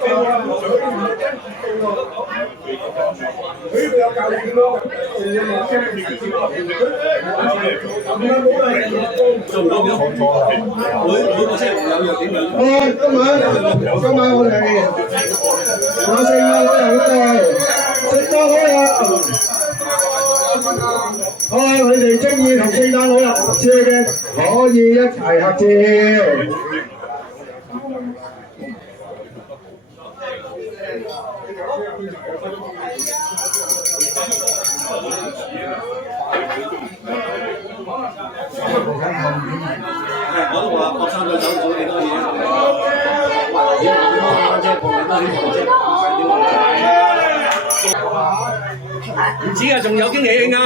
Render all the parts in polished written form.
今晚我哋有4個旅遊嗰度食多好啊！好啊！你哋中意同聖誕老人合照嘅，可以一齊合照。我都話學生佢走咗幾多嘢，唔止啊，仲有經理啊，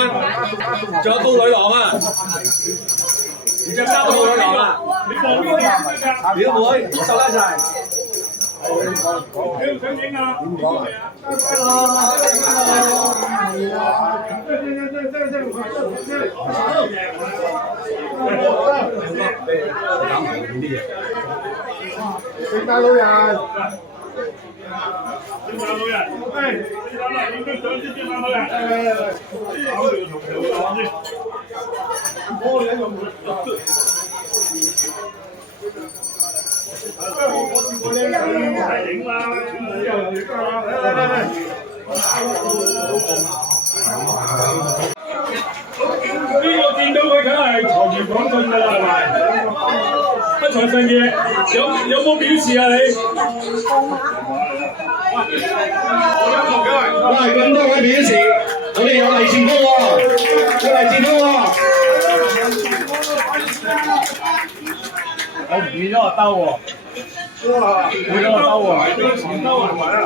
仲有高女郎啊，而家3個高女郎啊，表妹收得齊。你想影啊？點講啊？聖誕老人。聖誕老人，喂，聖誕老人影張相先，聖誕老人。搞你個同事講先。我哋喺度。係影啦，又影啦，嚟。呢個見到佢梗係財源廣進㗎啦，係咪？阿財神爺有冇表示啊你？哇！咁多位表示，我哋有黎善峰喎，有黎善峰喎。我唔見咗個兜喎。哇！冇咗個兜喎，錢兜係咪啊？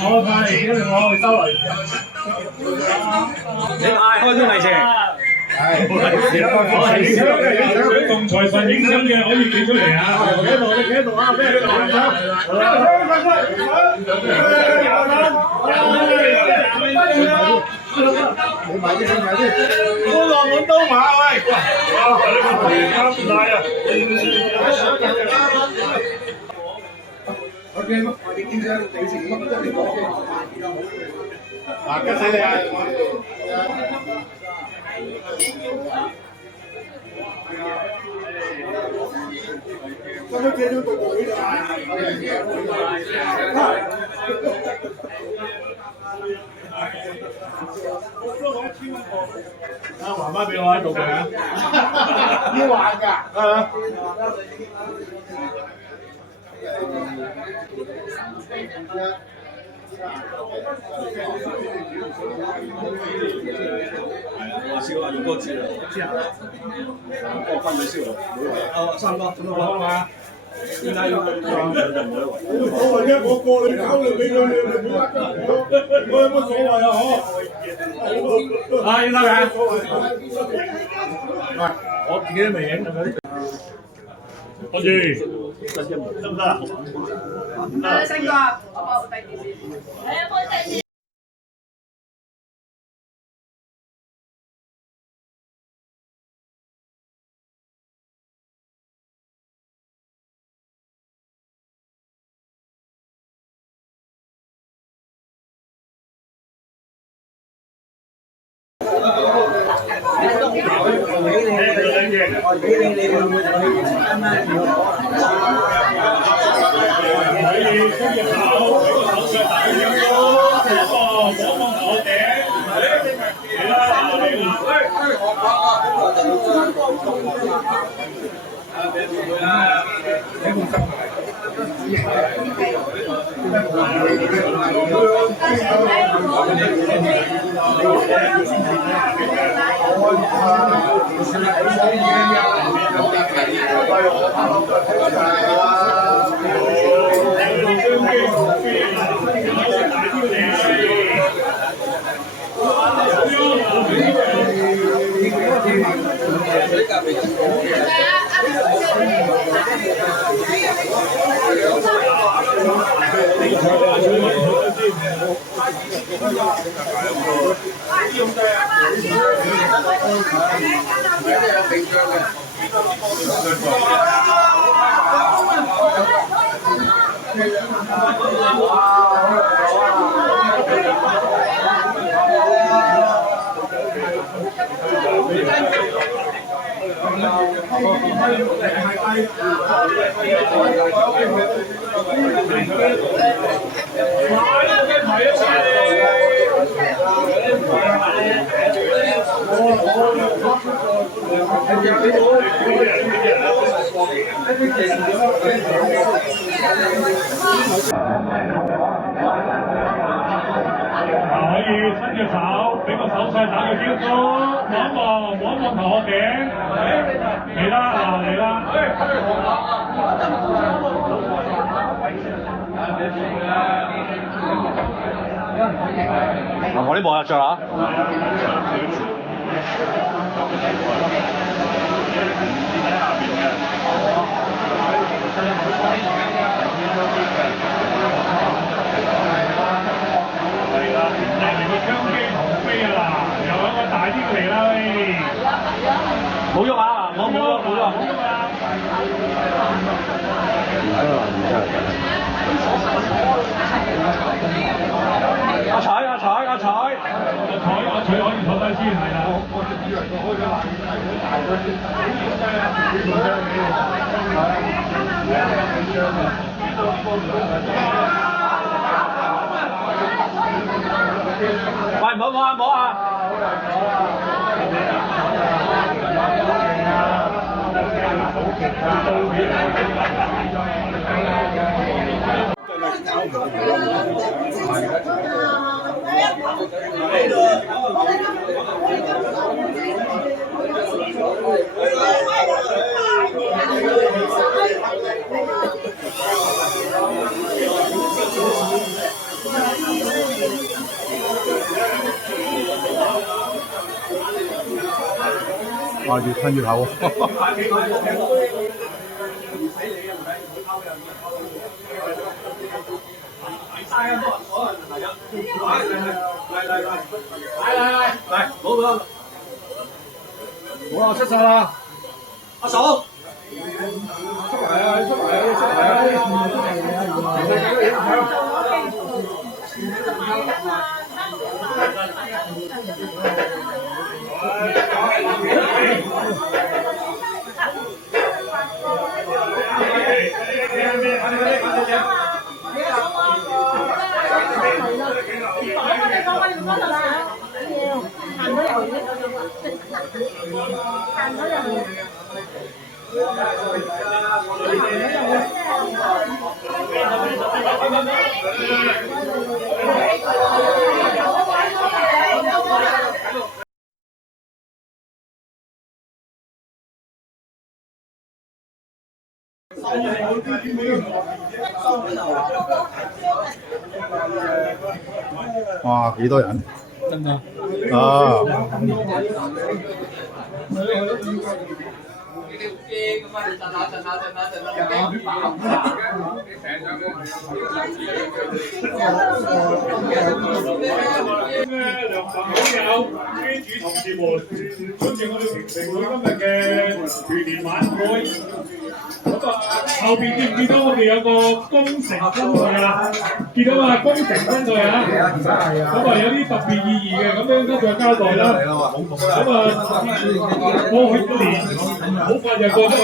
我派嚟，因為我去收嚟。你嗌開張利是。係。想同財神影相嘅可以企出嚟啊！企喺度，你企喺度啊！咩？你買啲先，買啲。歡樂滿都買喂！哇！呢個啱晒啊！我見我哋見咗你食乜都嚟講嘅。嗱，吉死你啊！咁樣借咗個會㗎。啊，還翻俾我喺度嘅，要還㗎，啊！我燒啊，用多次啦，我翻去燒啦，差唔多，好嘛？點解要？冇所謂啫，我過你考慮俾佢，你冇我有乜所謂啊？嗬？啊，要得嘅。喂，我自己都未影，係咪？跟住得唔得啊？星哥，我報第二件事。係啊，報第二。可以伸隻手，俾個手勢打個招呼，望一望頭殼頂，嚟啦嗱嚟啦，我啲望入着啦。嚟啦，嚟個槍機同飛啊嗱，又有個大啲嘅嚟啦喂，冇喐啊，冇喐啊。阿彩可以坐低先係啦。喂，唔好啊！哇！越吞越口。好啦，出晒啦，阿嫂，出嚟啊！哇！幾多人？真㗎？啊！良朋好友、機主同事們，歡迎我哋平成會今日嘅團年晚會。咁啊，後邊見唔見到我哋有個功成分隊啊？見到啊，功成分隊啊！咁啊，有啲特別意義嘅，咁樣跟住交代啦。咁啊，過去一年好快就過去。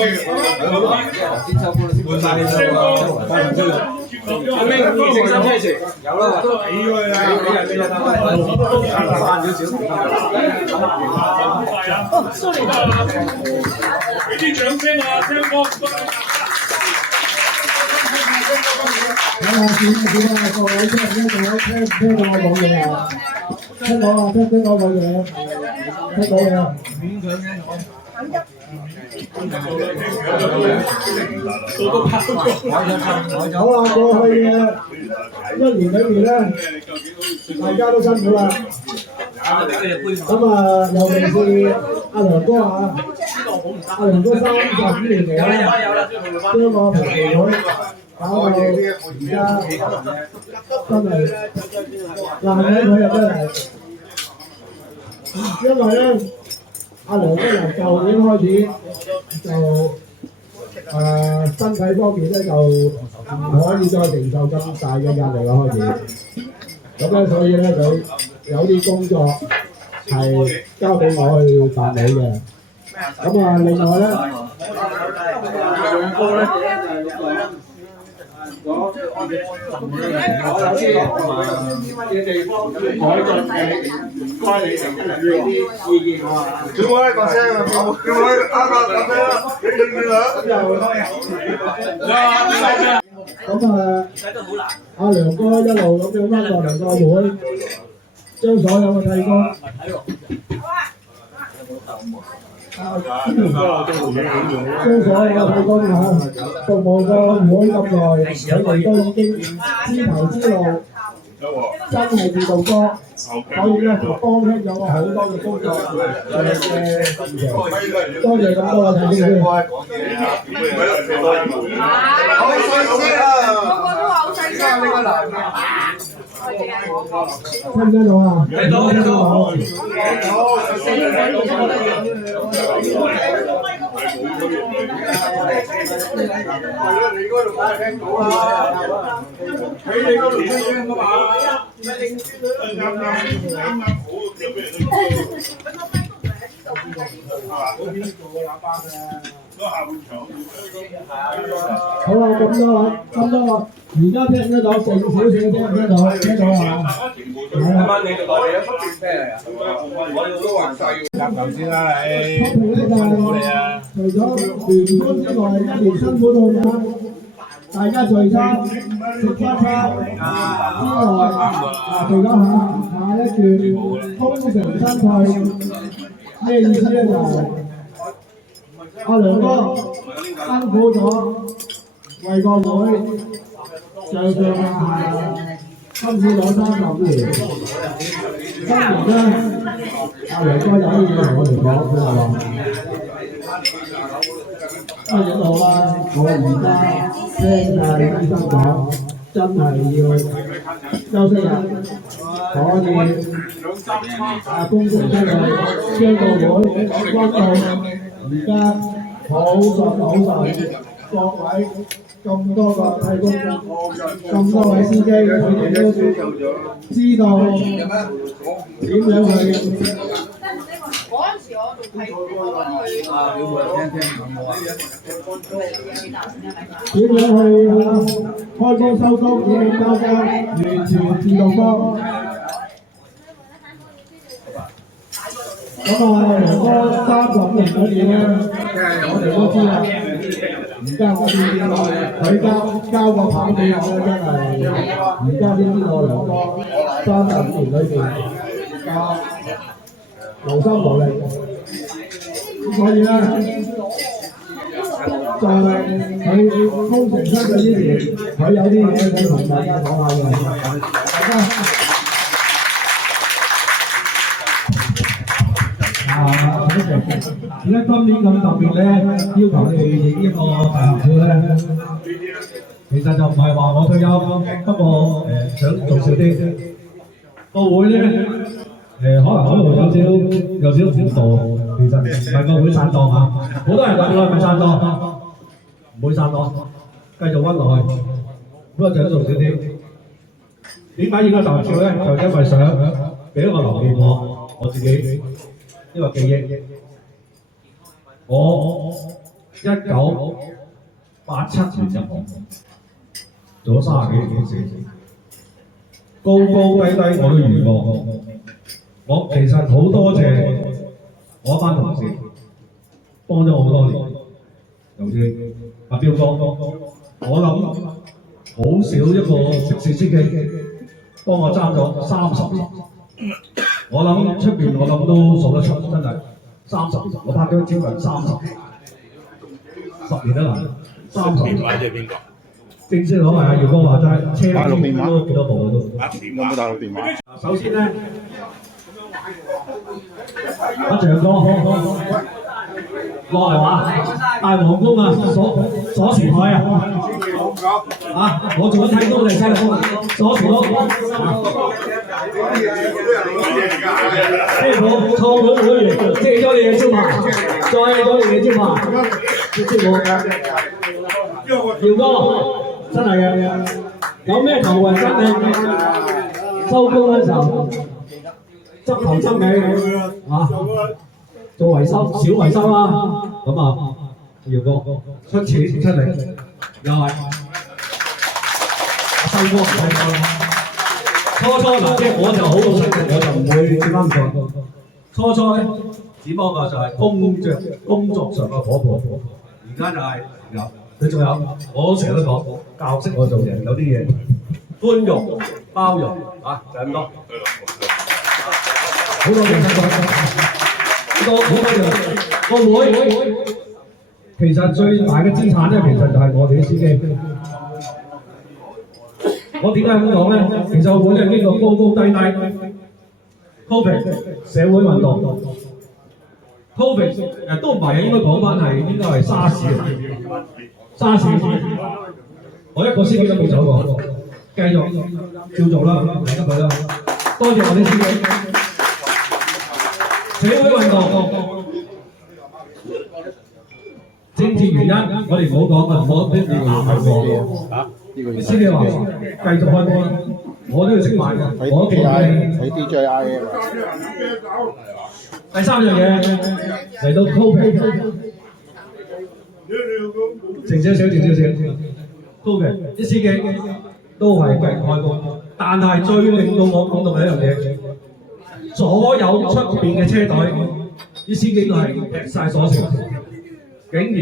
俾啲掌聲啊，聲哥！睇下點啊！各位聽唔聽到？聽到我講嘢啊？聽到啊！聽到我講嘢，聽到嘢啊！好啦，過去嘅1年裏面咧，大家都辛苦啦。咁啊，尤其是阿梁哥啊，阿梁哥35年嚟啦，將個平時會搞到而家真係爛咗佢啊！真係，因為咧阿梁哥由舊年開始就身體方面咧就唔可以再承受咁大嘅壓力啦開始。咁咧所以咧佢有啲工作係交俾我去辦理嘅。咁啊，另外咧，我首先嘅地方改進嘅，唔該你哋俾啲意見我。叫我講聲啊！叫我講聲啦！咁啊，阿梁哥一路咁樣翻過嚟個會，將所有嘅替工。將所有嘅替工服務個會咁耐，佢哋都已經知頭知路，真係自動波，所以咧就幫輕咗我好多嘅工作嘅事情。多謝咁多嘅提點。聽唔聽到啊？聽到。你嗰度梗係聽到啦，喺你嗰度聽㗎嘛？好啦，咁多啦，而家聽得到，靜少少聽唔聽到？聽到係嘛？頭先啦，你除咗聯歡之外，一年辛苦到㗎，大家聚餐食餐之外，除咗下一段通城新退，咩意思咧？就係阿梁哥辛苦咗，為個會上下辛苦咗35年。今年咧，阿梁哥有啲嘢同我哋講，佢就話：當然好啦，我而家聽曬醫生講，真係要休息下，可以公公出嚟將個會關到而家好順，各位咁多個替工，咁多位司機，佢哋都知道點樣去。嗰陣時我仲睇我揾佢。點樣去開工收工，點樣交工，完全自動波。咁啊，梁哥35年嗰年咧，我哋都知啦。而家我見佢交個棒俾我咧，真係而家先知道梁哥35年裏邊交無心無力。所以咧，就係佢工程師嘅呢年，佢有啲嘢想同大家講下嘅。點解今年咁特別咧？要求你哋影一個大合照咧，其實就唔係話我退休，不過想做少啲個會咧，可能嗰度有少少輔導，其實唔係個會散檔啊！好多人話我係咪散檔？唔會散檔，繼續温落去，不過想做少啲。點解要個大合照咧？就因為想俾一個留念我自己呢個記憶。我1987年入行，做咗30幾年事，高高低低我都遇過。我其實好多謝我一班同事，幫咗我好多年。尤其阿彪哥，我諗好少一個食肆司機幫我爭咗30年。我諗出邊我諗都數得出，真係。30年，我拍咗超近30年，10年啦，30年。買隻邊個？正式講係阿耀哥話齋，車邊都幾多部都。有冇大陸電話？首先咧，阿長哥落嚟話大皇宮啊，鎖匙台啊，我做咗睇到你西方鎖匙咯。師傅創會會員借咗你嘅招牌，再咗你嘅招牌，師傅，耀哥真係嘅，有咩頭暈真係收工嗰陣時候執頭執尾啊，做維修小維修啦，咁啊，耀哥出錢出嚟，又係細哥唔細哥啦。初嗱，即係我就好老實嘅，我就唔會點啱講。初咧，只不過就係工作上嘅伙伴，而家就係有佢仲有，我成日都講教識我做人有啲嘢寬容包容啊，就咁多。好多謝新哥，好多謝個會。其實最大嘅資產咧，其實就係我哋啲司機。我點解咁講咧？其實我會係經過高高低低 ，Covid 社會運動 ，Covid 都唔係應該講翻係應該係沙士我一個司機都冇走過，繼續照做啦，唔得佢啦。多謝我啲司機。社會運動政治原因，我哋唔好講啊，唔好啲嘢鬧過嚇。司機話繼續開波啦，我都要食飯嘅，我屋企睇 DJI 第三樣嘢嚟到 Covid， 靜少少，Covid 啲司機都係繼續開波，但係最令到我感動嘅一樣嘢，所有出邊嘅車隊啲司機都係踢晒鎖匙，竟然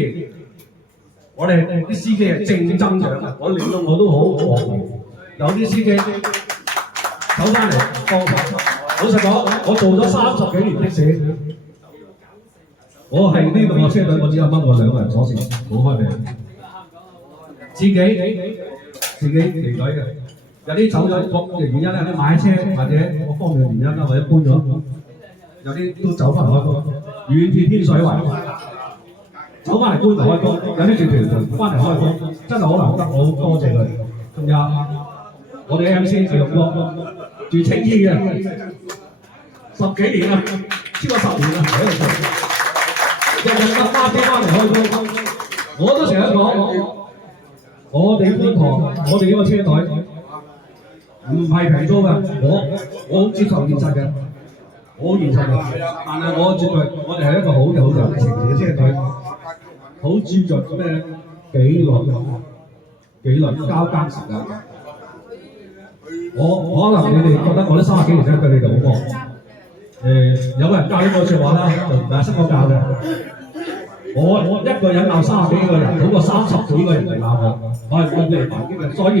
我哋啲司機係正增長啊！我令到我都好惶恐，有啲司機走翻嚟幫忙。老實講，我做咗30幾年的士，我係呢度個車隊，我只有掹我2個人鎖匙，冇開名。自己離隊嘅，有啲走咗各嘅原因啦，有啲買車或者各方面嘅原因啦，或者搬咗，有啲都走翻嚟開工，遠至天水圍。走翻嚟搬嚟開工，有啲團翻嚟開工，真係好難得，我好多謝佢。仲有我哋 MC 係用過住青衣嘅10幾年啦，超過10年啦，喺度做，日搭巴士翻嚟開工。我都成日講，我哋觀塘，我哋呢個車隊唔係平租㗎，我好接受現實嘅，我好現實嘅，但係我絕對，我哋係一個好有人情嘅車隊。好注重咩紀律交更時間。我可能你哋覺得我啲30幾年車對你哋好忙。有個人教呢個説話啦，就唔係識我教嘅。我一個人鬧30幾個人，好過30幾個人嚟鬧我。我係按你嚟反擊嘅，所以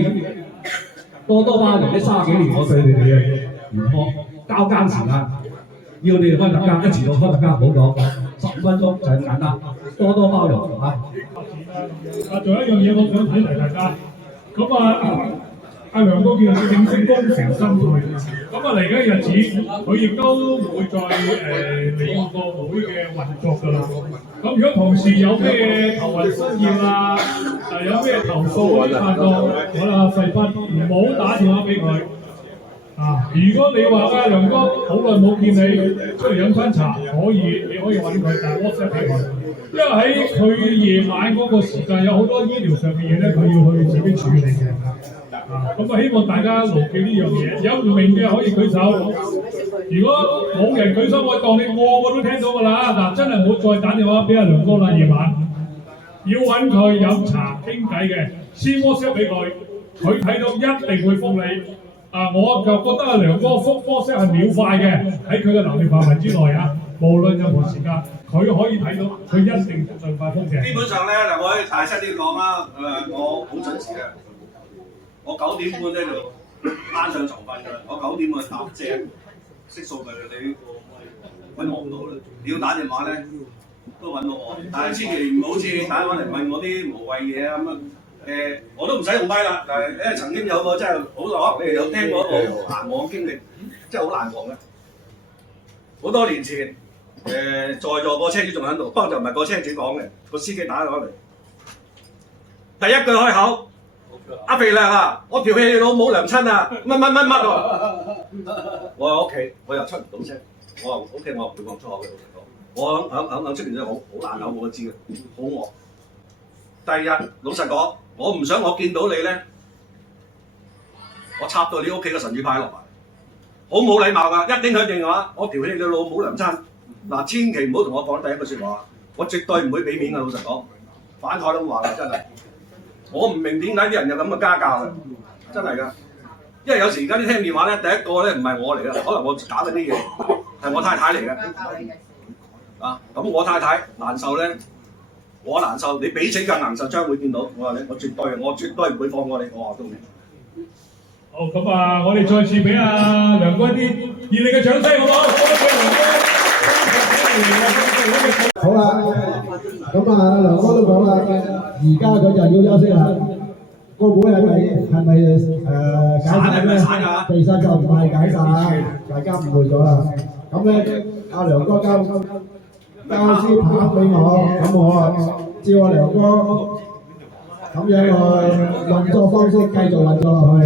多包容呢30幾年我對你哋嘅唔苛交更時間。要你哋開特更，一遲到開特更唔好講，15分鐘就係咁簡單，多包容嚇。仲有一樣嘢我想睇嚟大家，咁阿梁哥叫正式功成身退，咁嚟緊日子佢亦都會再理個會嘅運作㗎啦。咁如果同事有咩頭暈身厭啊，有咩投訴嗰啲發覺，好啦，費斌唔好打電話俾佢。如果你話梁哥好耐冇見你出嚟飲餐茶，你可以揾佢，但係 WhatsApp 俾佢，因為喺佢夜晚嗰個時間有好多醫療上嘅嘢咧，佢要去自己處理嘅。咁希望大家牢記呢樣嘢，有唔明嘅可以舉手。如果冇人舉手，我當你個個都聽到㗎啦。嗱，真係唔好再打電話俾阿梁哥啦，夜晚要揾佢飲茶傾偈嘅，先 WhatsApp 俾佢，佢睇到一定會覆你。我就覺得阿梁哥覆 WhatsApp 係秒快嘅，喺佢嘅能力範圍之內啊。無論任何時間，佢可以睇到，佢一定盡快覆嘅。基本上咧，嗱，我可以大聲啲講啦，我好準時嘅，我9點半咧就攤上床瞓㗎啦，我9點半搭正，識數據你揾我唔到啦。你要打電話咧都揾到我，但係千祈唔好似打電話嚟問我啲無謂嘢啊咁啊。我都唔使用咪啦，但係曾經有個真係好耐，你哋有聽過一個難忘經歷，真係好難忘嘅。好多年前，在座個車主仲喺度，不過就唔係個車主講嘅，個司機打電話嚟，第一句開口，阿肥亮啊，我調戲你老母娘親啊，乜喎！我喺屋企，我又出唔到聲，我話 OK， 我唔會講粗口嘅，老實講。我響出邊都好難口，我都知嘅，好餓。第二日老實講，我唔想我見到你咧，我插到你屋企嘅神主牌落埋，好冇禮貌㗎！一叮響電話，我調戲你老母娘親，嗱千祈唔好同我講第一句説話，我絕對唔會俾面㗎，老實講，反台都話啦，真係。我唔明點解啲人有咁嘅家教嘅，真係㗎。因為有時而家啲聽電話咧，第一個咧唔係我嚟嘅，可能我搞緊啲嘢，係我太太嚟嘅。啊，咁我太太難受咧，我難受，你比死更難受，將會見到。我話你，我絕對唔會放過你，我話都明。好，咁啊，我哋再次俾阿梁哥一啲熱烈嘅掌聲，好唔好？好啦，咁啊，梁哥都講啦，而家佢就要休息啦。個會係咪解散咧？其實就唔係解散，大家誤會咗啦。咁咧，阿梁哥交支棒俾我，咁我照阿梁哥咁樣個運作方式繼續運作落去。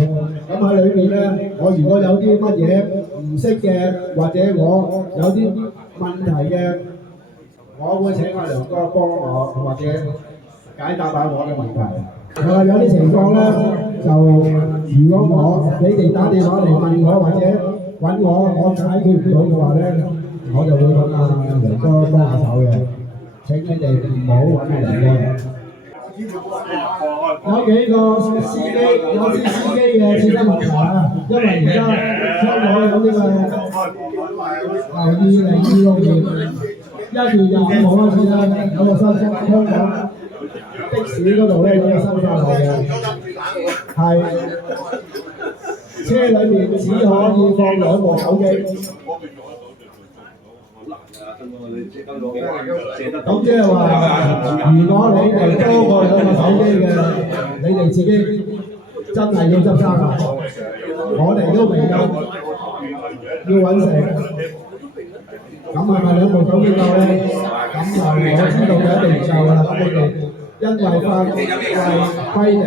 咁喺裏面咧，我如果有啲乜嘢唔識嘅，或者我有啲問題嘅，我會請阿梁哥幫我，或者解答下我嘅問題。有啲情況咧，就如果你哋打電話嚟問我，或者揾我解決唔到嘅話咧，我就會揾阿梁哥幫下手嘅。請你哋唔好揾阿梁哥。有幾個司機，有啲司機嘅切身問題啊，因為而家香港有呢個2026年1月25號開始咧，有個新香港的士嗰度咧有個新法例嘅，係車裏面只可以放2部手機。咁即係話，如果你哋多過2個手機嘅，你哋自己真係要執生啊！我哋都未夠，要揾食。咁係咪2部手機夠咧？咁就我知道嘅一定唔夠啦。咁你哋因為法例規定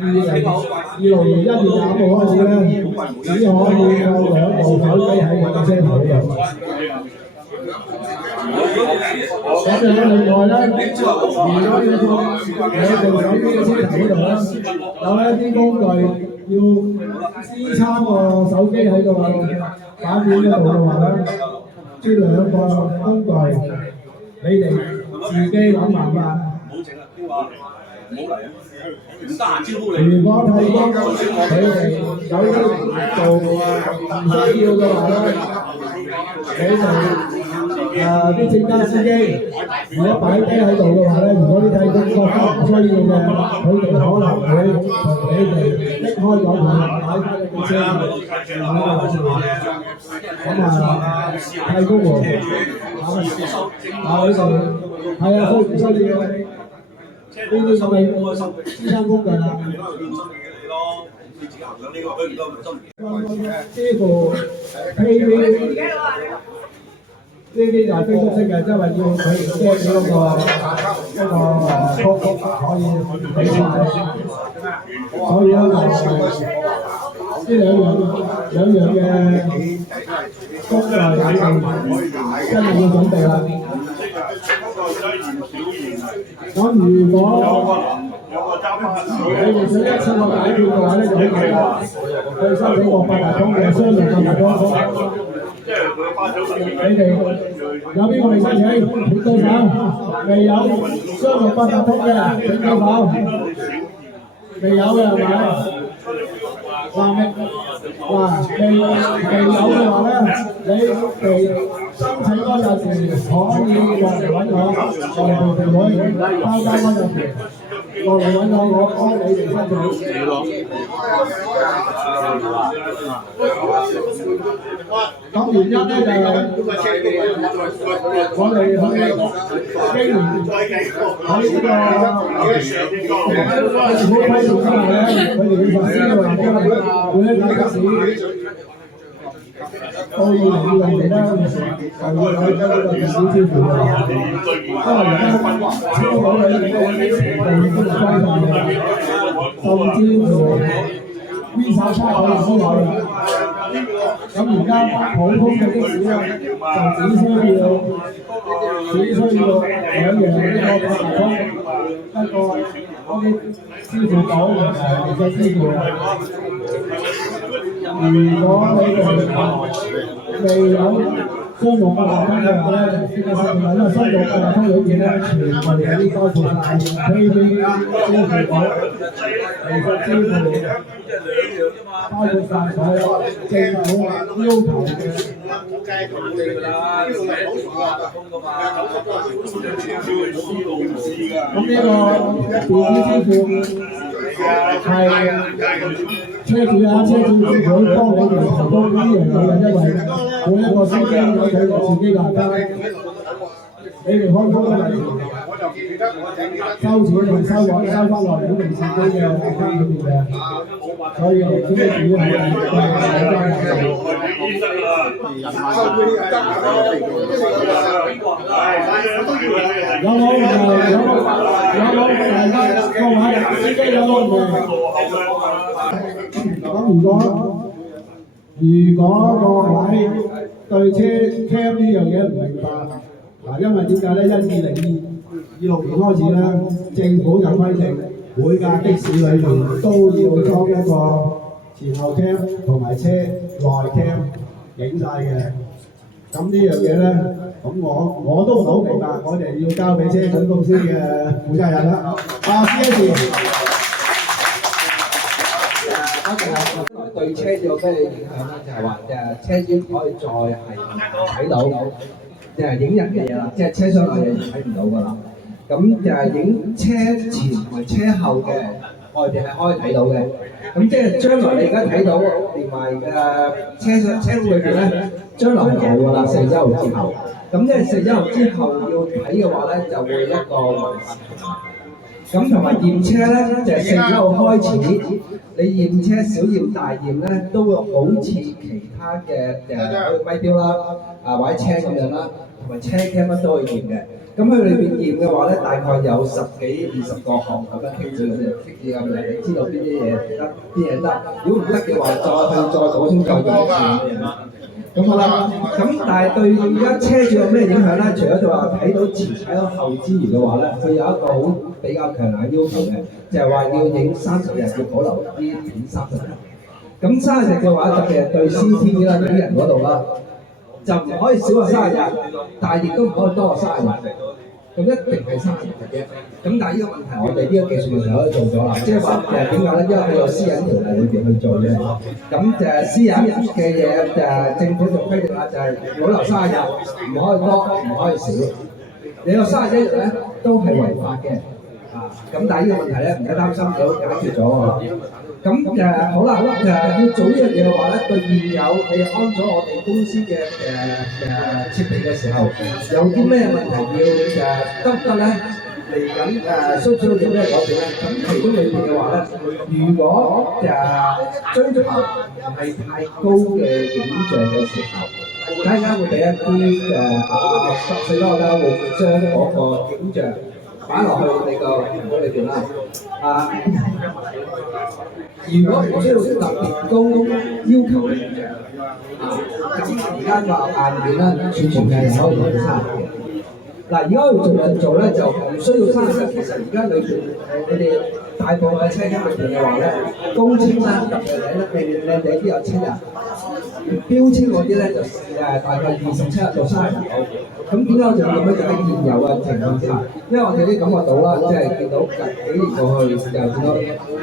，2026年1月25號開始咧，只可以放2部手機喺個車頭度。咁樣另外咧，如果要放2部手機嘅車頭嗰度咧，有一啲工具要支撐個手機喺個板面嗰度嘅話咧，呢2個工具你哋自己諗辦法。冇整啊！邊話唔好嚟啊！唔得閒招呼你。如果睇到你哋有啲做唔需要嘅話咧，你哋啲正家司機，如果擺低喺度嘅話咧，如果啲替工覺得唔需要嘅，佢哋可能會同你哋拎開咗佢，擺翻你嘅車咁啊，替工和呢度係啊，收唔收你嘅？呢啲咁嘅支撐工具啦。支付 PayMe 呢啲就係非速式嘅，因為要佢驚你嗰個曲可以俾錢，所以咧就呢兩樣嘅工具真係要準備啦。咁如果你哋想一次過解決嘅話咧，就好簡單，去申請個八達通嘅商業八達通。你哋有邊個未申請？請舉手。未有商業八達通嘅，請舉手。未有嘅係咪？未有嘅話咧，你哋申請嗰陣時可以落嚟揾我，我哋會包間嗰陣時落嚟揾我幫你哋申請。咁原因咧就係我哋喺經年喺呢個政府規定之下咧，佢哋要實施嘅話咧，會喺的士到2020年咧，就會有一個歷史挑戰㗎。因為而家香港嘅地方已經關閉嘅，甚至乎 Visa 卡可以先有啦。咁而家普通嘅的士咧，就只需要2樣呢個八達通，一個嗰啲支付寶嘅支付。如果你哋未有商用八達通嘅話咧，事實上因為商用八達通裏邊咧，全部有啲包括晒 PayMe、支付寶、微信支付，包括晒所有政府要求嘅。咁呢個電子支付係車主啊，車主會幫你哋提供呢樣嘢嘅，因為每一個司機有佢自己嘅銀包，你哋可以通過嚟收錢同收翻落你哋自己嘅銀包裏面嘅，所以車主係有關有冇各位司機有冇問題？咁如果各位對cam 呢樣嘢唔明白，因為點解咧？因2026年開始咧，政府就規定每架的士裏面都要裝一個前後 cam 同埋車內 cam 影晒嘅。咁呢樣嘢咧，咁我都唔好明白，我哋要交俾車準公司嘅負責人啦。CS。對車有咩影響咧？就係話車主可以再係睇到影人嘅嘢啦，即係車廂內嘅嘢睇唔到噶啦。咁就係影車前同埋車後嘅外邊係可以睇到嘅。咁即係將來你而家睇到連埋車裏邊咧，將來係冇噶啦，4週之後。咁即係4週之後要睇嘅話咧，就會一個違法。咁同埋驗車咧，就係4週開始，你驗車小驗大驗咧，都會好似其他嘅咪錶啦，或者車咁樣啦，同埋車 cam 都可以驗嘅。咁佢裏邊驗嘅話咧，大概有10幾20個項咁樣剔住咁樣，你知道邊啲嘢得，邊嘢得。如果唔得嘅話，再補充再驗一次。咁好啦，咁但係對而家車主有咩影響咧？除咗就話睇到前睇到後之餘嘅話咧，佢有一個好比較強硬要求嘅，就係話要影30日，要保留啲片30日。咁30日嘅話，特別係對 CCTV 啦、影人嗰度啦，就唔可以少過30日，但係亦都唔可以多過30日。咁一定係30日嘅。咁但係呢個問題，我哋呢個技術問題可以做咗啦，即係話點解咧？因為佢有私隱條例裏邊去做嘅。咁私隱嘅嘢政府就規定啦，就係保留30日，唔可以多，唔可以少。你有31日咧，都係違法嘅。咁但係呢個問題咧，唔使擔心，都解決咗喎。咁好啦，要做呢樣嘢嘅話咧，對現有你安咗我哋公司嘅設備嘅時候，有啲咩問題要得唔得咧？嚟緊需唔需要有咩改變咧？咁其中裏邊嘅話咧，如果追求唔係太高嘅影像嘅時候，大家會俾一啲14多啦，會將嗰個影像擺落去你個頻道裏邊啦。如果唔需要特別高要求嘅影像，而家話硬件啦，儲存嘅可以用30日。嗱，而家我哋做咧就唔需要30日。其實而家裏邊你哋大部分嘅車間裏邊嘅話咧，高清啦，特別靚啲有7日，標清嗰啲咧就大概27日到30日到。咁點解我哋要咁樣喺現有嘅情況之下？因為我哋都感覺到啦，即係見到幾年過去又見到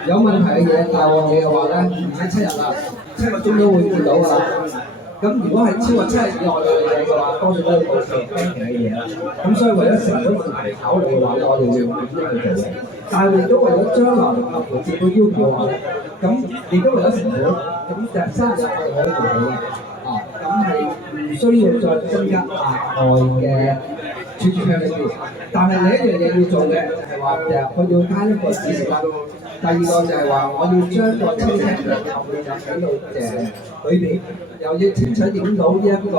有問題嘅嘢、大鑊嘢嘅話咧，唔使7日啦，7個鐘都會見到㗎啦。咁如果係超過7日以內嘅嘢嘅話，多數都係保持輕嘅嘢啦。咁所以為咗成本問題考慮嘅話咧，我哋會用呢啲去做嘅。但係如果為咗將來合乎政府要求嘅話咧，咁亦都為咗成本，咁就30日係可以做到嘅。咁係唔需要再增加額外嘅穿穿呢啲。但係另一樣嘢要做嘅就係話佢要加一個指示燈。第二個就係話我要將個車廳嘅後面就喺度裏邊，又要清楚影到呢一個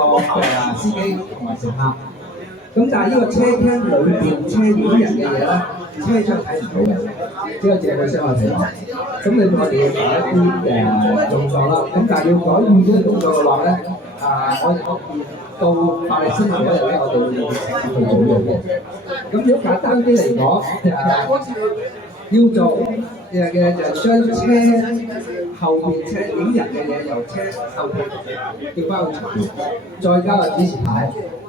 司機同埋乘客。咁但係呢個車廳裏邊車影人嘅嘢咧，車窗睇唔到嘅，只有淨係聲我睇到。咁你我哋要改一啲動作啦。咁但係要改變呢個動作嘅話咧，我到法例新聞嗰日咧，我哋會用成日去做呢樣嘢。咁如果簡單啲嚟講，要做嘅就係將車後面車影人嘅嘢由車後邊調翻去前邊，再加個指示牌。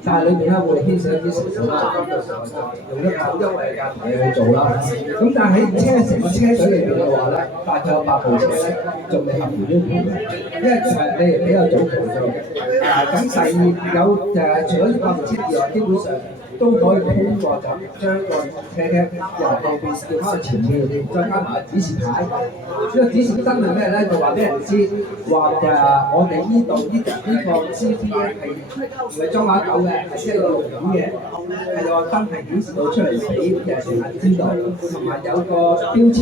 但係裏邊咧會牽涉一啲成本啦，咁到時候就用一個優惠嘅價同你去做啦。咁但係喺成個車隊裏邊嘅話咧，大概有8部車咧仲未合乎要求嘅，因為你哋比較早期做嘅。咁第二有除咗呢8部車以外，基本上都可以通過就將個車嘅由後邊調翻去前面，再加埋指示牌。呢個指示燈係咩咧？就話俾人知話我哋呢度呢個 CT 咧係唔係裝下狗嘅，係車度錄影嘅，係有個燈係顯示到出嚟俾乘客知道，同埋有個標籤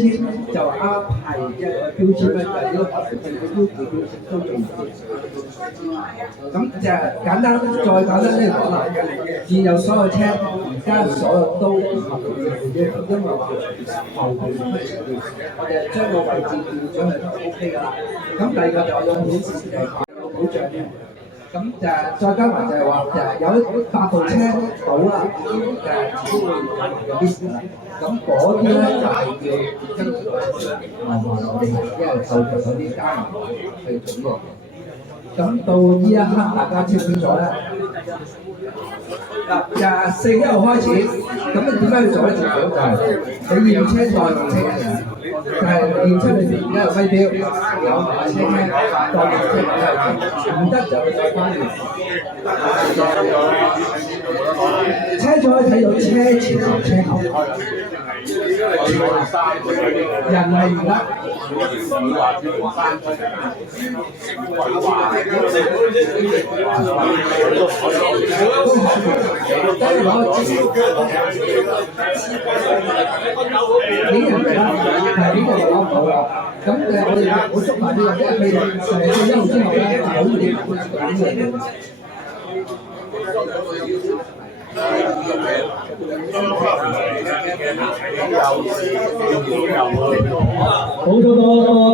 就啱係一個標籤咧，就係呢個政府標誌標籤都做唔到。咁就簡單，再簡單啲講啦，現有所有車而家所有都唔合乎要求，因為話後備我哋將個位置調咗去就 OK 㗎啦。咁第二個就有顯示有保障嘅。咁再加埋就係話有8部車到啦，已經自己會有埋嘅 list 啦。咁嗰啲咧就係要跟住我哋因為後續嗰啲加埋去做呢樣嘢。咁到呢一刻大家清唔清楚咧？24日開始，咁你點解要做咧？政府就係你驗車代驗車嘅人，就係驗車裏邊一個徽標，有埋車咧代驗車嘅，唔得就再翻嚟。車就可以睇到車前同車後，人係唔得。幾人嚟啦？係呢個就攞唔到啦。咁我哋好捉埋呢個，因為14號之後咧，就好似點樣補充多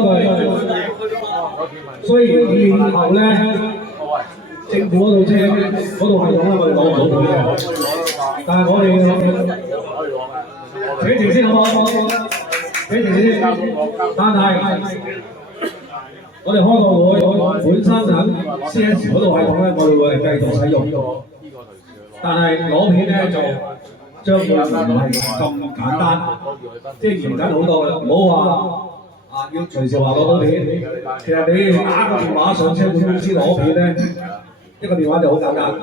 句，雖然以後咧，政府嗰度車嗰度系統咧，我哋攞唔到佢嘅，但係我哋請停先好唔好？請停先。但係我哋開個會，本身喺 CS 嗰度系統咧，我哋會繼續使用。但係攞片咧就將佢唔係咁簡單，即係嚴謹好多啦。唔好話要隨時話攞到片，其實你打個電話上車管公司攞片咧，一個電話就好簡單，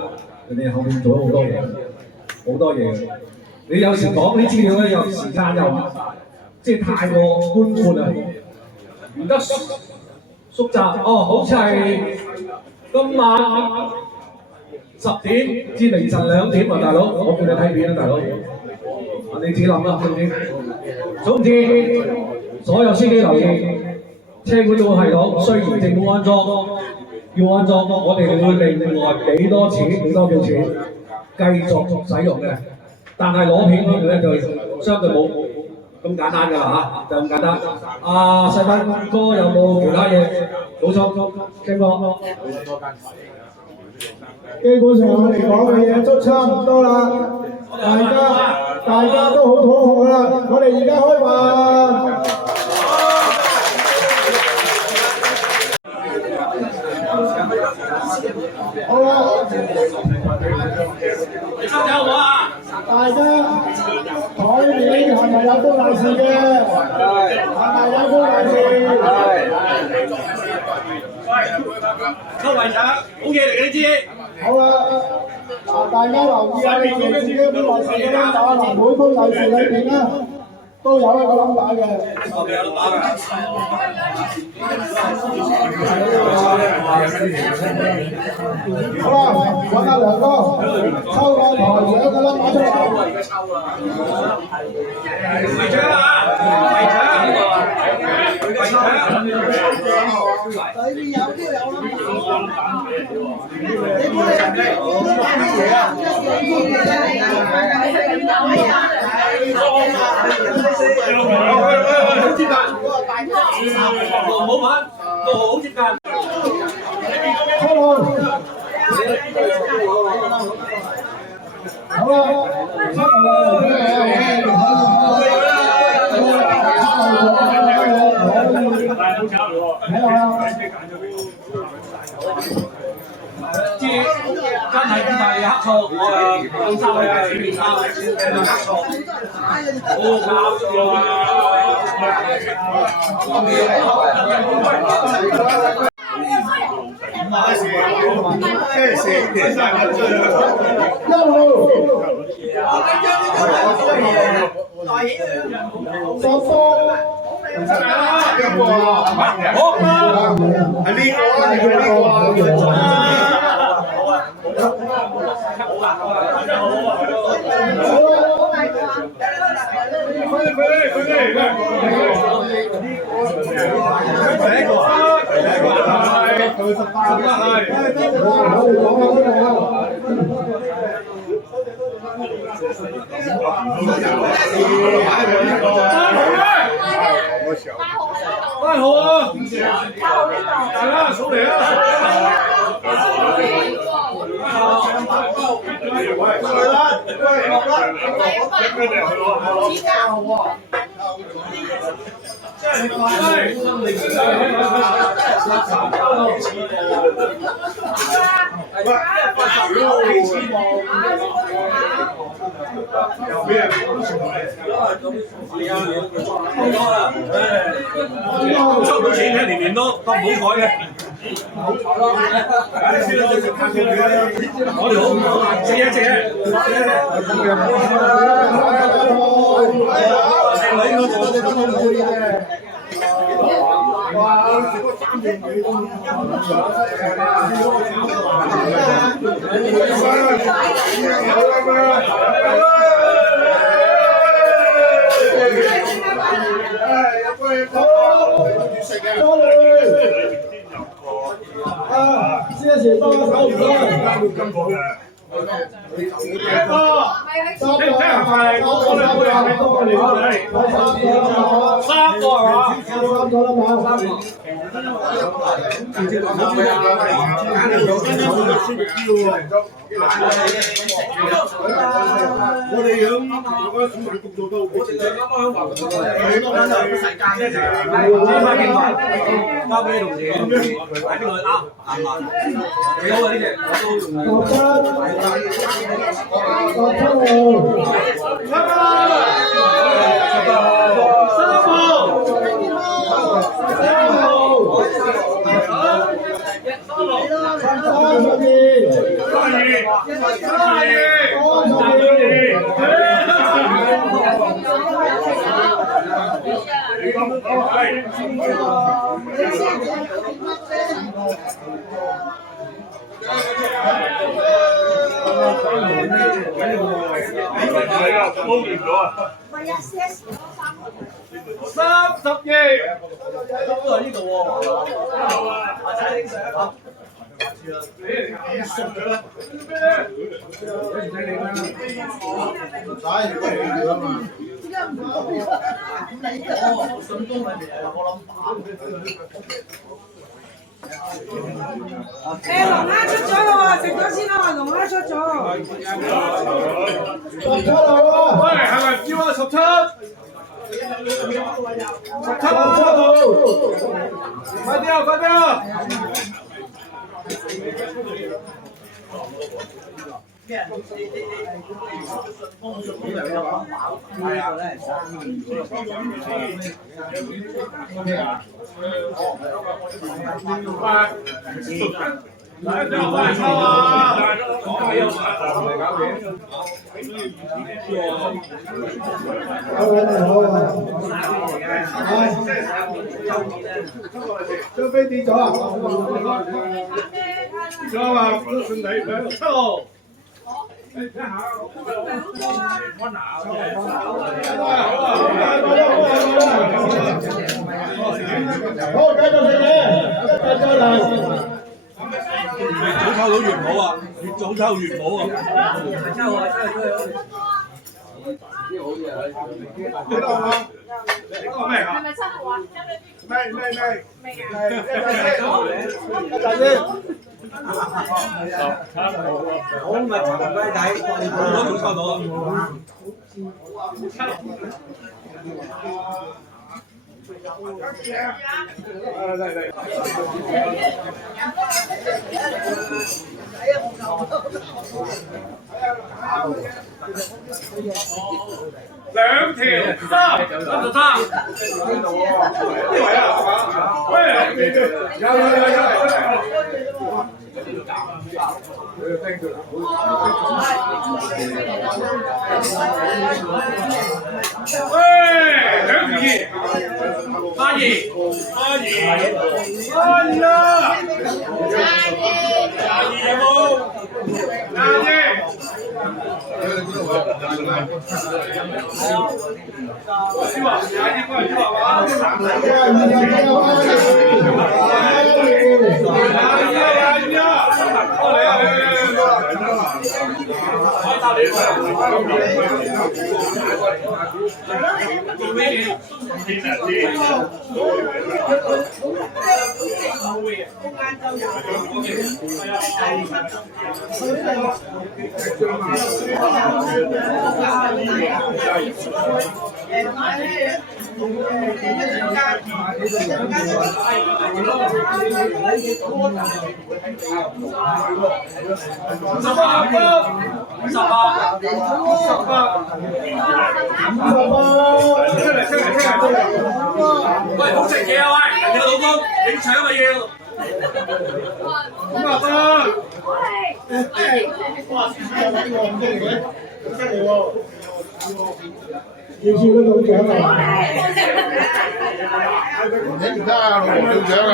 人哋後面做咗好多嘢，好多嘢。你有時講啲資料咧，有時間又即係太過寬闊啊，唔得縮窄。哦，好似係今晚10點至凌晨2點啊，大佬，我叫你睇片啊，大佬，你自己諗啦，知唔知？總之，所有司機留意，車管要系統雖然政府安裝，要安裝，我哋會另外俾多錢，俾多少錢繼續使用嘅。但係攞片嗰度咧就相對冇咁簡單㗎啦嚇，就咁簡單。細斌哥有冇其他嘢補充？聽過？基本上我哋講嘅嘢都差唔多啦，大家都好肚餓啦，我哋而家開飯。好啦，你收走我啊！大家台面係咪有封利是嘅？係咪有封利是？收圍茶，好嘢嚟嘅呢支。好啦，大家留意啊！你哋自己封利是嘅咧，就係每封利是裏邊咧，都有一個冧把嘅。好啦，揾阿梁哥抽個台兩個冧把出嚟。圍獎啊！圍獎！裏面有都有冧把。你估你嘢啊？好接近，唔好玩，6號好接近。好啦，真係意大利黑醋，我係放生嘅裏面啊，黑醋，好搞咗8號啊！大家數嚟啊！收到錢年年都唔好彩嘅。我哋好借一借。謝謝多手唔該。三個係嘛？我哋響嗰個小賣局做到，我哋啱啱喺華國交俾同事，喺邊度啱？幾好啊！呢隻我都用。龍蝦出咗啦喎，食咗先啦，龍蝦出咗。17號喂，係咪招啊？17快啲啊！快啲啊！來，快抽啊！好啊！張飛跌咗啊！知道吧？身體喺度抽。你睇下，我拿好，繼續食嘢，繼續嚟。越早抽到越好啊！越早抽越好啊！呢度啊！咩啊？係咪7號啊？咩？未啊？一陣先。好咪長雞仔，我都抽到啦。兩條33，呢位啊？喂，有。喂，兩條2，阿二啦，有冇？阿二。喂，好食嘢啊！喂，人哋個老公影相嘅嘢。要笑得到獎啊！你唔得啊，老黃要獎啊！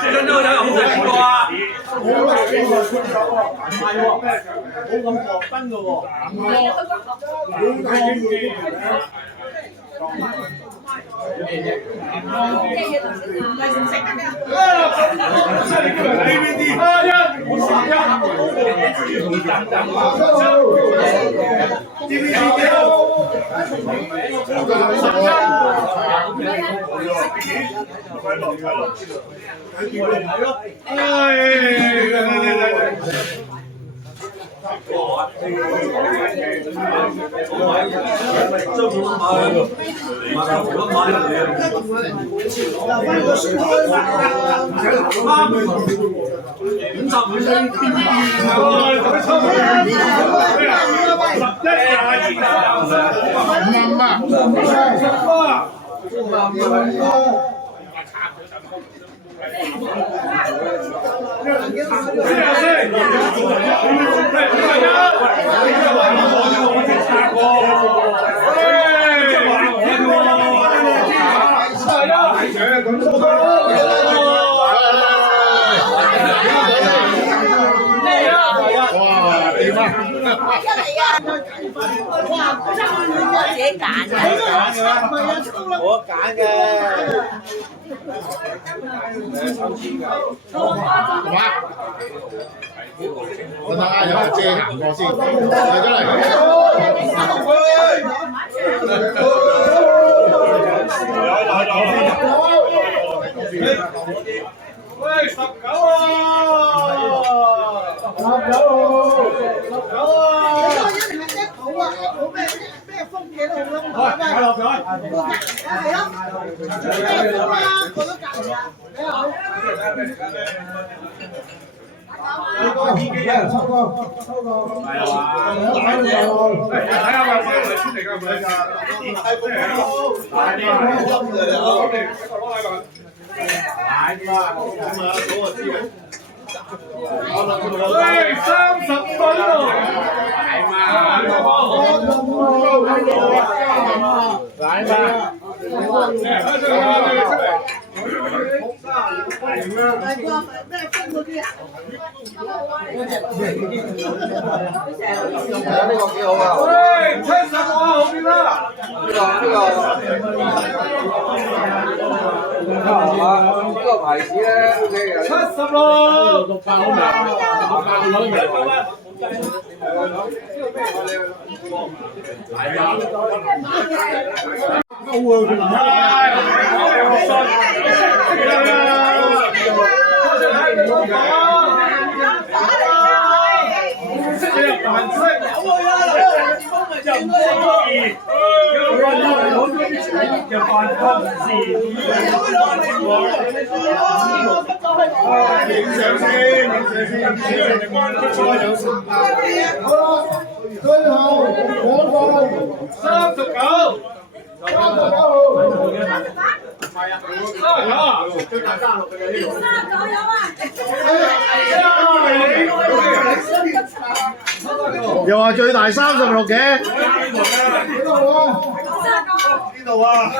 最緊要有人好食邊個啊？好啦，邊個出手啊？唔係喎，冇咁過分嘅喎。唔係啊，好大機會。我睇下有冇遮行過先，嚟咗嚟。喂，19啊！19啊！咩風嘢都好啦，係咯，過咗隔離啊，你好。抽個，係啊，睇下話翻嚟先嚟㗎，唔係㗎。喂，30分咯，来吧，大哥，咩分嗰啲啊？呢個幾好啊！喂，70啊，後邊啦，呢個牌子咧 OK 嘅。70咯，最後兩個39。又話最大36嘅，邊度啊？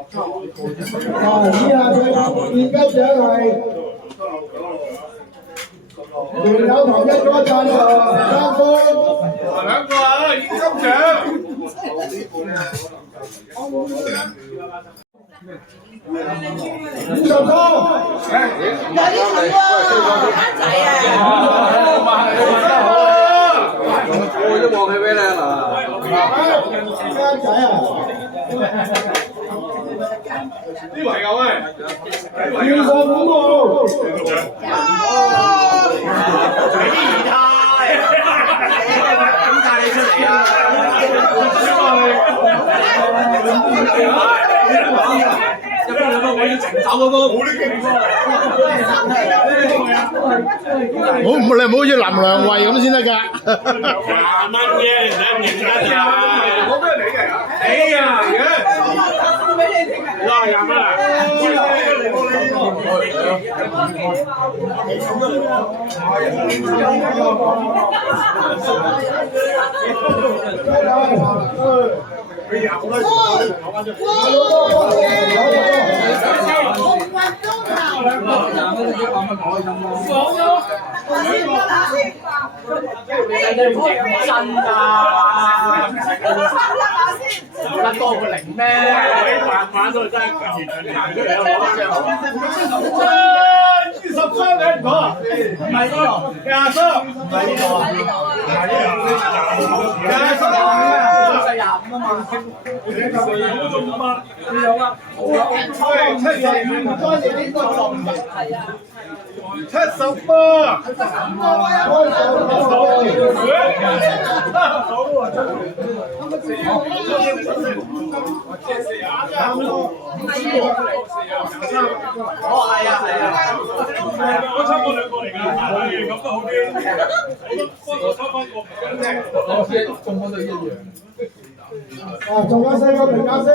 以下嘅現金獎係原有頭一嗰贊助3方2個啊，現金獎。50方。有啲蠢喎，啱仔啊！我都望佢俾你啦。啱仔啊！呢圍有咩25號。你唔好好似林良慧咁先得㗎。70我抽過2個嚟㗎，咁都好啲。我抽翻個。仲有4個評價先。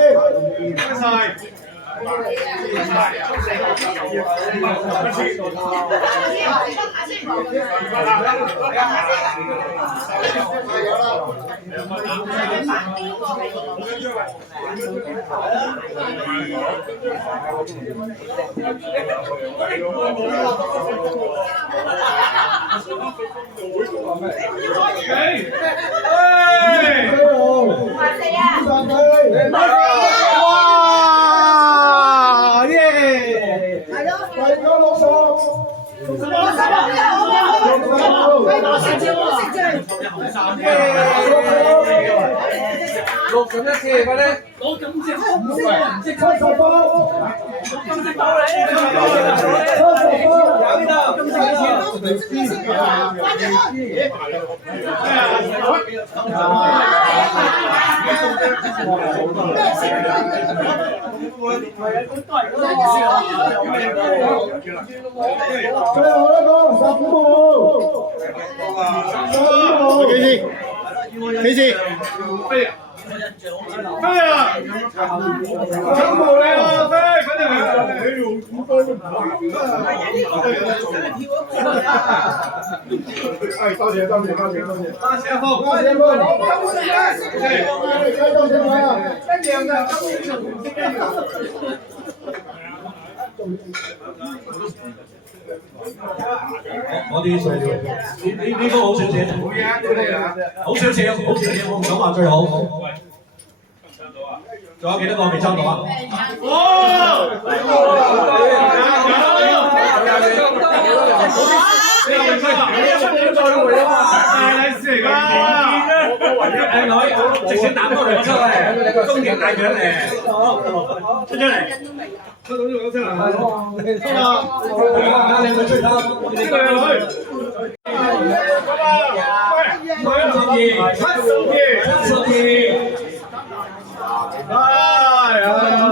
多謝。我啲碎料，呢個好少錢，好少錢，我唔敢話最好。仲有幾多個未抽到啊？靚女，直接打過嚟出嚟，終極大獎嚟，出嚟。出到呢個出嚟，靚女出嚟，呢個靚女。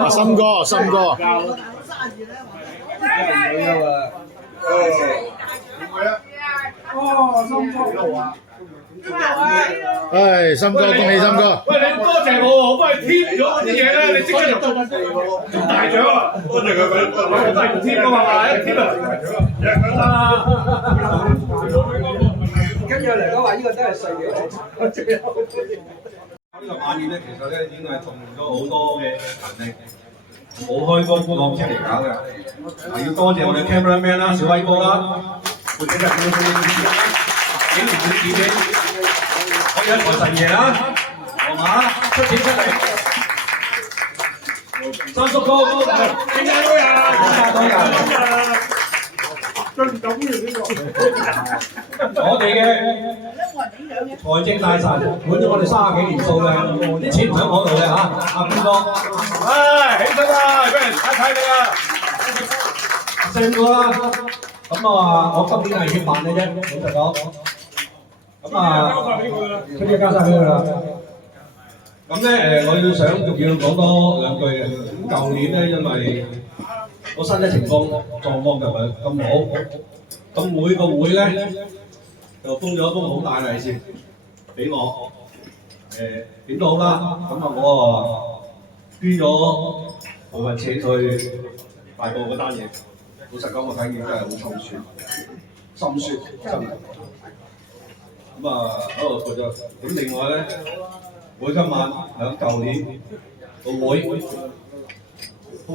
森哥。唉，森哥，恭喜森哥！喂，你多謝我，我幫你貼咗啲嘢咧，你即刻就中大獎啦！多謝佢，我真係唔貼㗎嘛，貼啊！跟住嚟講話，呢個真係碎料。呢個馬面咧，其實咧已經係動用咗好多嘅人力，冇開多檔車嚟搞嘅，係要多謝我哋 cameraman 啦、小威哥啦，會記得佢幾年會自己可以一台神爺啦，係嘛？出錢出嚟，三叔哥，點解都有？我哋嘅財政大臣管咗我哋30幾年數嘅，啲錢唔喺我度嘅嚇，阿邊哥，起身啦，俾人睇你啊！正哥啦，咁我今年係月辦嘅啫，老實講，咁啲交晒俾佢啦。咁咧我要仲要講多2句嘅。咁舊年咧，因為我身體情況狀況就唔係咁好，咁每個會咧就封咗一封好大利是俾我，點都好啦，咁我捐咗部分錢去大埔嗰單嘢。老實講，我睇見真係好心酸，真係。喺度做咗。咁另外咧，我今晚喺舊年個會封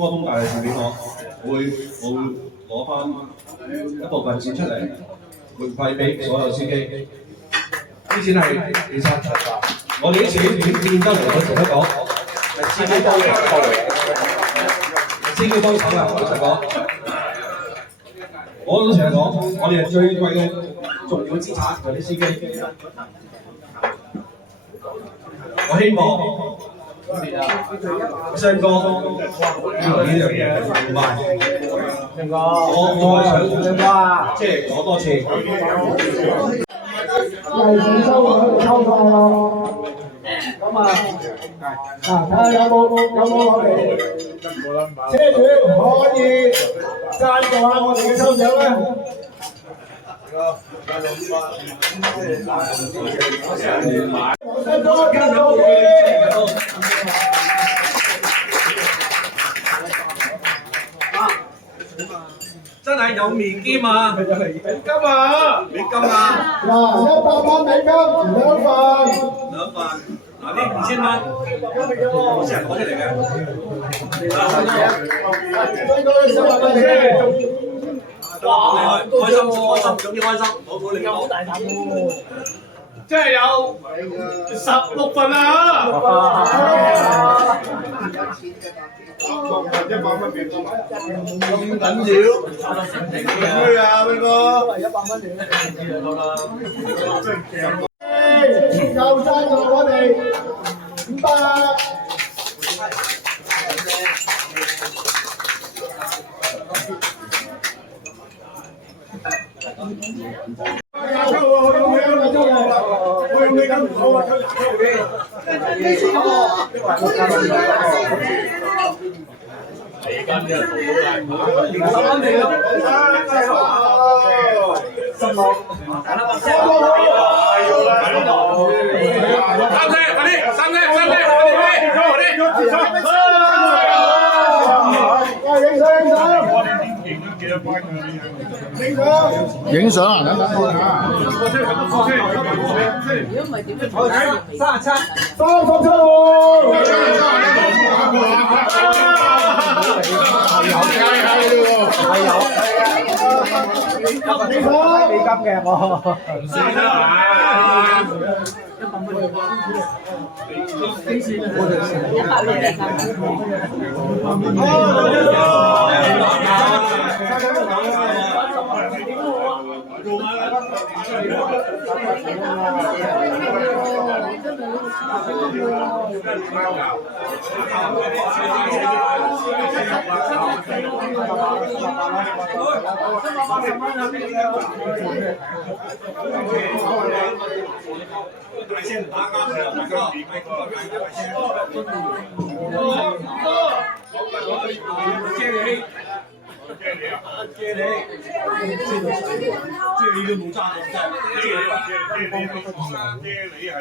一封大利是俾我會攞翻一部分錢出嚟，會派俾所有司機。啲錢係其實我哋啲錢點變得嚟？我成日都講，係司機幫手嘅，司機幫手嘅。老實講，我都成日講，我哋係最貴嘅重要資產就係啲司機。我希望雙哥呢樣嘢唔係，我想雙哥啊，即係講多次。利是收喺度抽曬咯，咁啊，睇下有冇我哋車主可以贊助下我哋嘅抽獎咧？真係有面兼啊！美金啊！美金啊！嗱，100蚊美金2份。2份，嗱呢5000蚊，我先係攞出嚟嘅。最高10蚊先。開心，總之開心，冇你好大膽喎！即係有16份啊！100蚊美金啊！咁緊要？咩啊，邊個？100蚊又贊助我哋500。影相啊，等等我如果唔係點樣37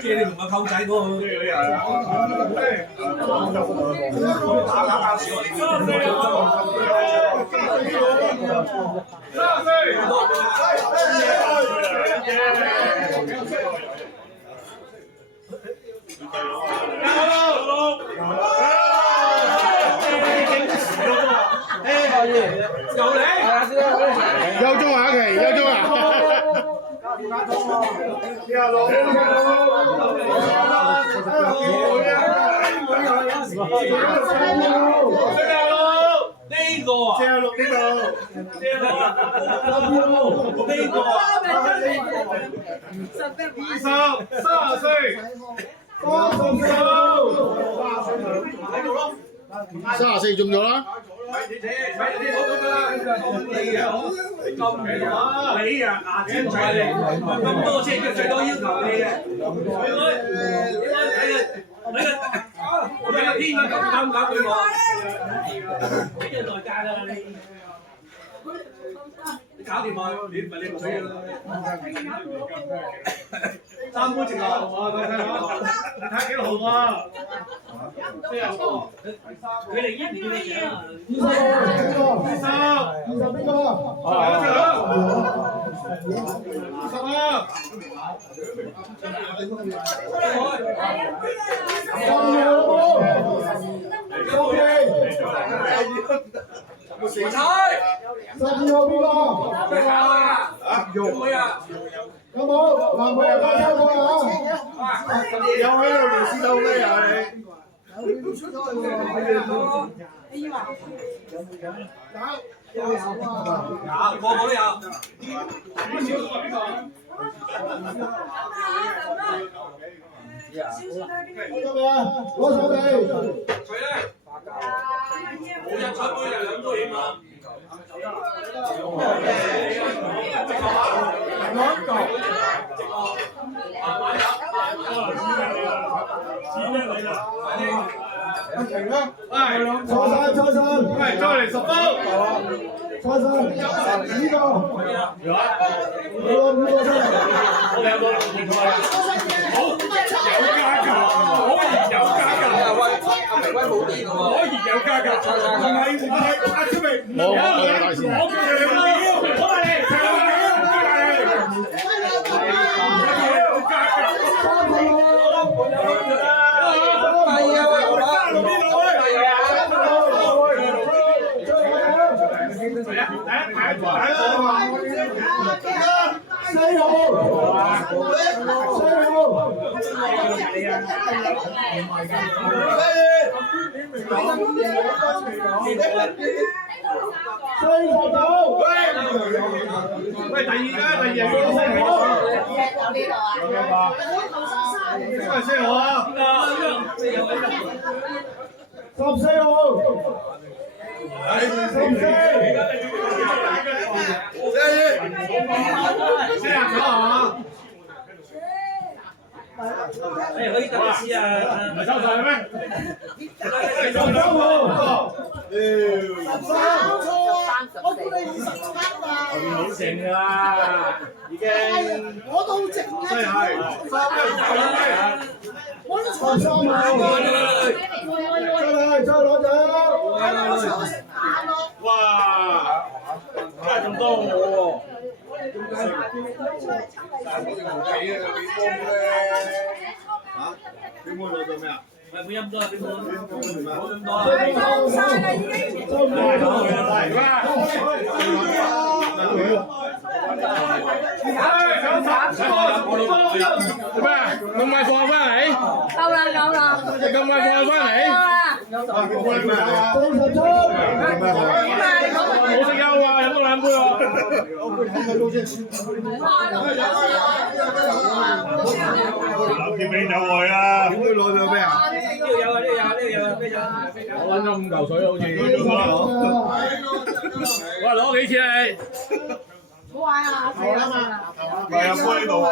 借你同個溝仔嗰個，休租下期，休租啊！呢個啊，46呢度，46呢個啊20、30歲34中咗啦。你啊，牙尖仔你，咁多車嘅最多要求你嘅，我俾個天啊，咁搞對我，俾隻代價㗎啦你，你搞掂啊，你唔係你唔使㗎啦，3杯直落，你睇幾號啊？佢哋依唔見你啊20邊個？有冇？嗱，冇人講抽到啊！有喺度連試到咩啊你？有，個個都有。攞手地。佢咧，冇人彩杯就兩杯起碼。錢咧初三，喂，再嚟10包。初三，呢個，5個出嚟。好，有加價，可以有加價。阿明威冇啲㗎喎。可以有加價。唔係，阿小明，我叫你唔要，好嚟。喂，第二4號啊14號。可以等一次啊，唔係收晒咩13號。我估你27啊！好靜啊，已經。我都好靜啊！真係我都13號。再攞獎。我想食飯咯。哇！真係咁多我你冇攞到咩啊？喂，冇飲多，你冇飲多。收晒啦已經。收唔到。咩？咁快放翻嚟？夠啦夠啦。你咁快放翻嚟？冇食休啊！飲多2杯喎。叫俾你走開啊！點會攞到咩啊？我揾咗5嚿水好似。喂，攞幾錢你？好玩啊！死啦嘛！係啊，開呢度啊！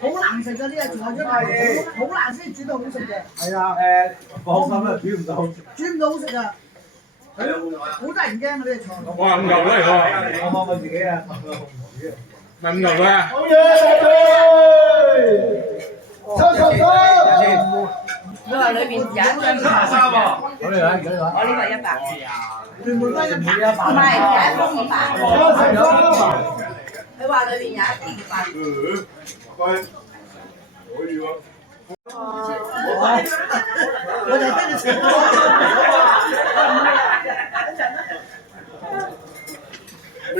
好難食㗎呢個煮出嚟，好難先煮到好食嘅。係啊，放心啦，煮唔到。煮唔到好食啊！好得人驚啊！呢個菜。哇，5嚿嚟喎！我幫我自己啊，咪5嚿啊！好嘢，73。佢話裏邊有一張73喎。我呢個100，全部都係100，唔係有一封200。 73。佢話裏邊有一啲200。可以喎。我哋跟住食。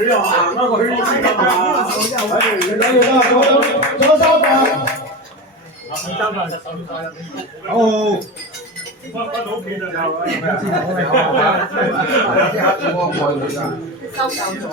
你又行一個圈先得嘛？係，兩樣啦，仲有3份。好。翻到屋企就有。收夠咗啊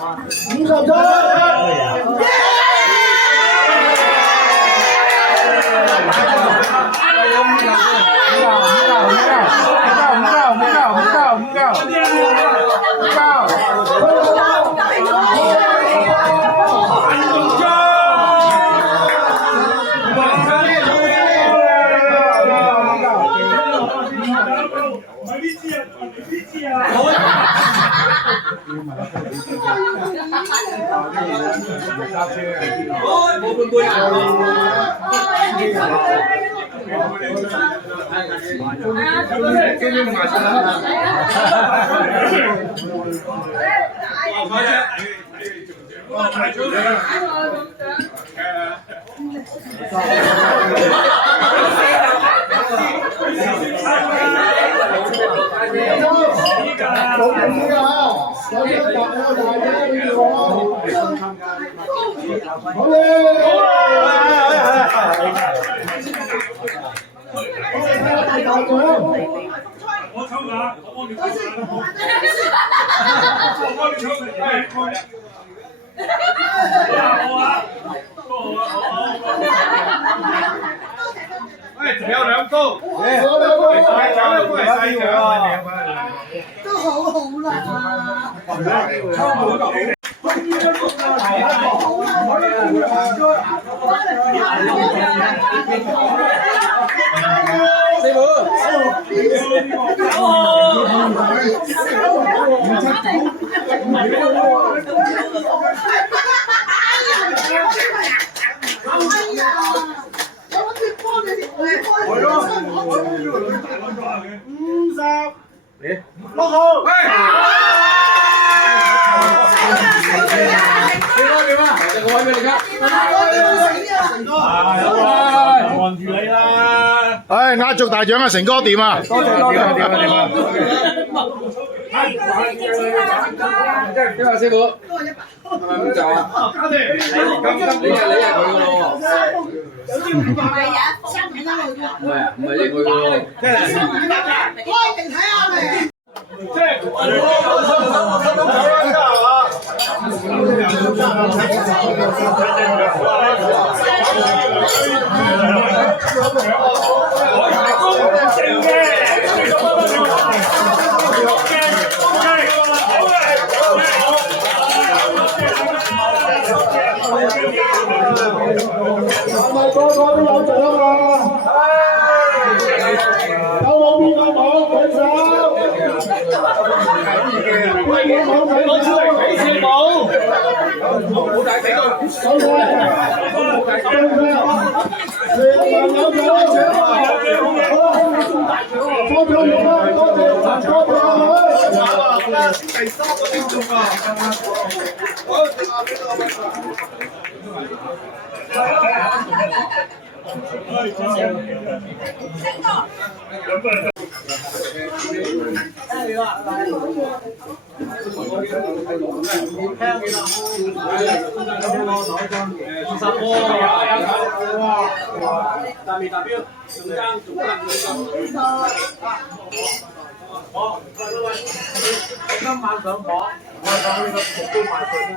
冇半杯啊！我抽下，我幫你抽下。我幫你抽下。喂，仲有兩高，大獎都係細獎。都好好啦。師傅，唉，壓軸大獎啊，成哥掂啊！多謝。邊個師傅？係咪咁就啊？今你係佢嘅咯喎。唔係啊，唔係應佢嘅咯。開定睇下未？係咪個個都有獎啊？有冇邊個冇舉手？邊個冇舉手？俾錢冇？好大聲啊！好嘅，有獎有獎啊！多謝你啦，多謝。第三個聽眾啊！今晚上房，我講呢個目標賣出啦。